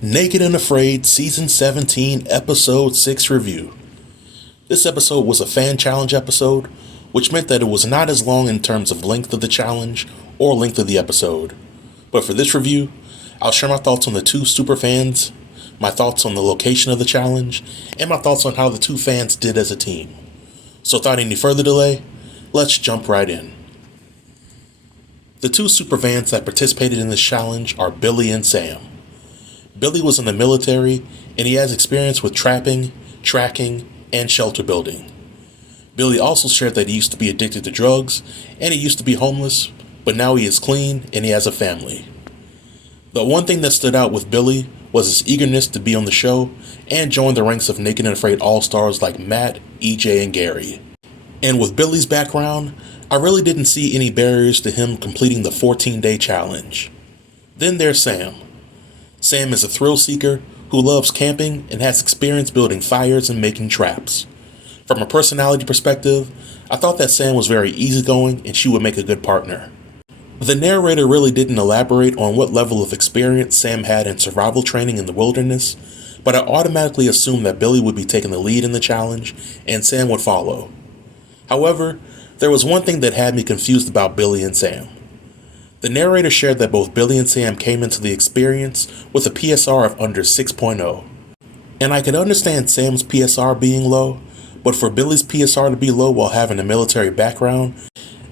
Naked and Afraid Season 17 Episode 6 Review. This episode was a fan challenge episode, which meant that it was not as long in terms of length of the challenge or length of the episode. But for this review, I'll share my thoughts on the two super fans, my thoughts on the location of the challenge, and my thoughts on how the two fans did as a team. So without any further delay, let's jump right in. The two super fans that participated in this challenge are Billy and Sam. Billy was in the military, and he has experience with trapping, tracking, and shelter building. Billy also shared that he used to be addicted to drugs, and he used to be homeless, but now he is clean and he has a family. The one thing that stood out with Billy was his eagerness to be on the show and join the ranks of Naked and Afraid All-Stars like Matt, EJ, and Gary. And with Billy's background, I really didn't see any barriers to him completing the 14-day challenge. Then there's Sam. Sam is a thrill seeker who loves camping and has experience building fires and making traps. From a personality perspective, I thought that Sam was very easygoing and she would make a good partner. The narrator really didn't elaborate on what level of experience Sam had in survival training in the wilderness, but I automatically assumed that Billy would be taking the lead in the challenge and Sam would follow. However, there was one thing that had me confused about Billy and Sam. The narrator shared that both Billy and Sam came into the experience with a PSR of under 6.0. And I could understand Sam's PSR being low, but for Billy's PSR to be low while having a military background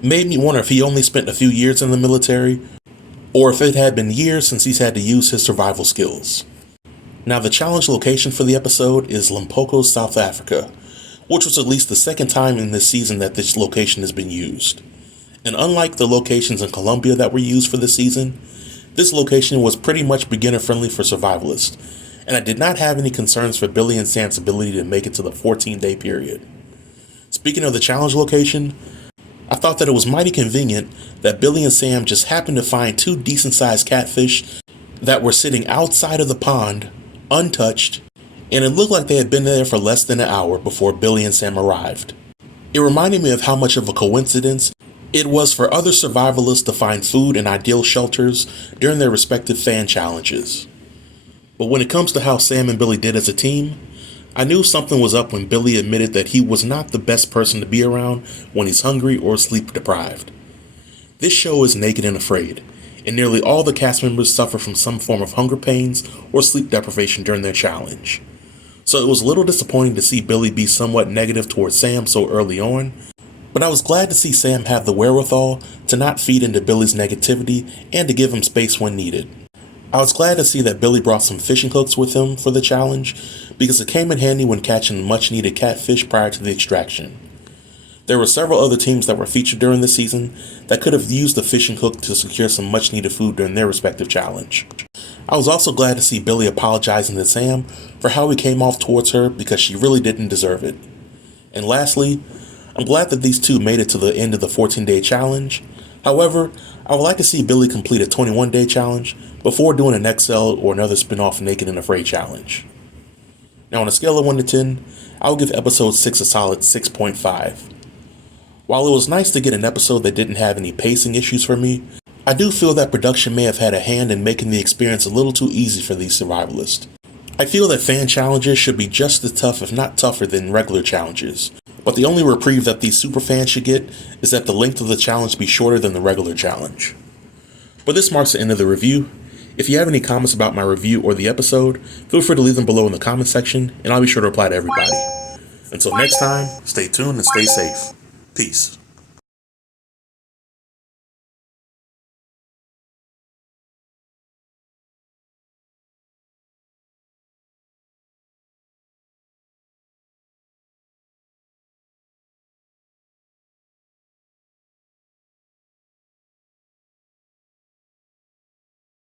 made me wonder if he only spent a few years in the military, or if it had been years since he's had to use his survival skills. Now, the challenge location for the episode is Limpopo, South Africa, which was at least the second time in this season that this location has been used. And unlike the locations in Colombia that were used for this season, this location was pretty much beginner friendly for survivalists, and I did not have any concerns for Billy and Sam's ability to make it to the 14-day period. Speaking of the challenge location, I thought that it was mighty convenient that Billy and Sam just happened to find two decent-sized catfish that were sitting outside of the pond, untouched, and it looked like they had been there for less than an hour before Billy and Sam arrived. It reminded me of how much of a coincidence it was for other survivalists to find food in ideal shelters during their respective fan challenges. But when it comes to how Sam and Billy did as a team, I knew something was up when Billy admitted that he was not the best person to be around when he's hungry or sleep deprived. This show is Naked and Afraid, and nearly all the cast members suffer from some form of hunger pains or sleep deprivation during their challenge. So it was a little disappointing to see Billy be somewhat negative towards Sam so early on, but I was glad to see Sam have the wherewithal to not feed into Billy's negativity and to give him space when needed. I was glad to see that Billy brought some fishing hooks with him for the challenge because it came in handy when catching much needed catfish prior to the extraction. There were several other teams that were featured during the season that could have used the fishing hook to secure some much needed food during their respective challenge. I was also glad to see Billy apologizing to Sam for how he came off towards her because she really didn't deserve it. And lastly, I'm glad that these two made it to the end of the 14-day challenge. However, I would like to see Billy complete a 21-day challenge before doing an XL or another spin-off Naked and Afraid challenge. Now, on a scale of 1 to 10, I will give episode 6 a solid 6.5. While it was nice to get an episode that didn't have any pacing issues for me, I do feel that production may have had a hand in making the experience a little too easy for these survivalists. I feel that fan challenges should be just as tough, if not tougher, than regular challenges. But the only reprieve that these super fans should get is that the length of the challenge be shorter than the regular challenge. But this marks the end of the review. If you have any comments about my review or the episode, feel free to leave them below in the comment section, and I'll be sure to reply to everybody. Until next time, stay tuned and stay safe. Peace.